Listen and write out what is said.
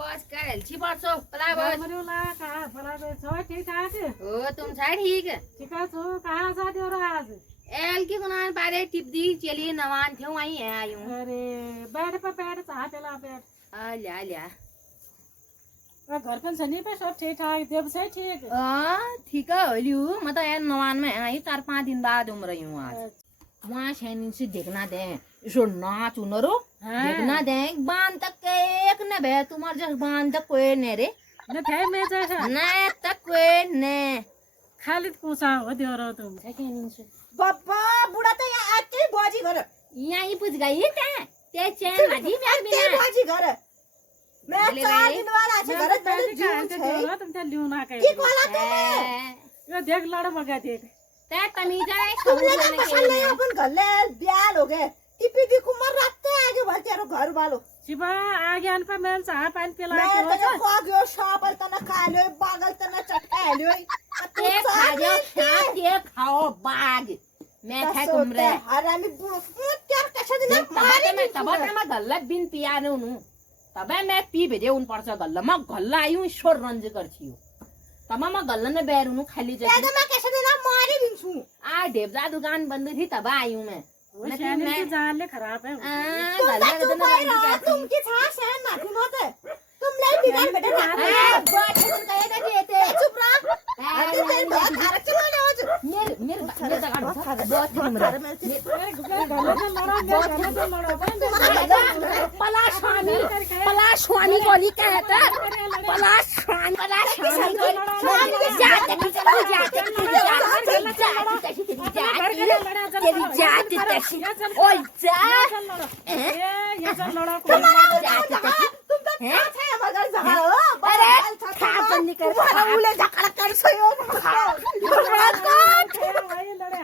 बस कर छी परसो पला बस मरुला कहाँ पला बस सब ठीक ठाक ओ तुम छा ठीक ठीक है तो कहाँ शादी हो रहा है आज एल की गुनान पारे टिप दी चलिए नवान थे वहीं है आयूं अरे बैठ पे बैठ चाह पिला बैठ आ लिया लिया और घर पे सनी पे सब ठीक ठाक देव से ठीक ठीक है लियो मैं तो यार नवान में आई 4-5 दिन बाद उम्र रही हूँ आज वहाँ शैनी से देखना दे सो नाच उनरो देखना दे बांध तक के एक न बे तुम्हार जस बांध तक कोई ने रे न थे मैं जैसा न तक कोई ने खालिद पूछा हो दियो रो तुम बाबा बुढ़ा तो यहाँ आके बाजी घर यहीं पूछ गई ते चैन लाजी मेरे बिना बाजी घर मैं 4 दिन बाद आज घर तेरे जीवन है तुम ते लियो ना कहीं की बोला तुम ये देख लड़ मगा देख ते तमीजा है तुमने ना पसंद नहीं अपन घर ले ब्याह हो गए टिपी दी कुमार रात आगे बढ़ तेरो घर वालो शिवा आगे अन पे मैं चाह पान पिला मैं तो खा गयो शापल तना खा लो बागल तना चटका लो ते खा जाओ साथ ये खाओ बाग मैं था तुमरे हरामी बुढ़ो तेरे कैसे दिन मारे मैं तब मैं गल्ला बिन पिया नु तबे मैं पी भेजे उन पर से गल्ला मैं गल्ला आयु ईश्वर रंज कर छियो तब मैं गल्ला ने बैरू नु खाली जा ते मैं कैसे दिन मारे दिन छु आ देवदा दुकान बंद थी तब आयु मैं शैनी की जान ले खराब है गल्ला के दिन रंज कर तुम की था सहन ना थी मत तुम ले बिगाड़ बेटा बात सुन कहे थे ते चुप रह अरे तेरे बात खरच चलाने आज मेरे तक बहुत तुमरे मेरे गले से लड़ा पलाशवानी गोली कहता पलाशवानी गोली तेरी जात तशी ओए जा ये सब लड़ा तुम तो क्या है हमारे घर झगड़ा हो अरे खा बंदी कर उले झगड़ा कर सयो भाई लड़े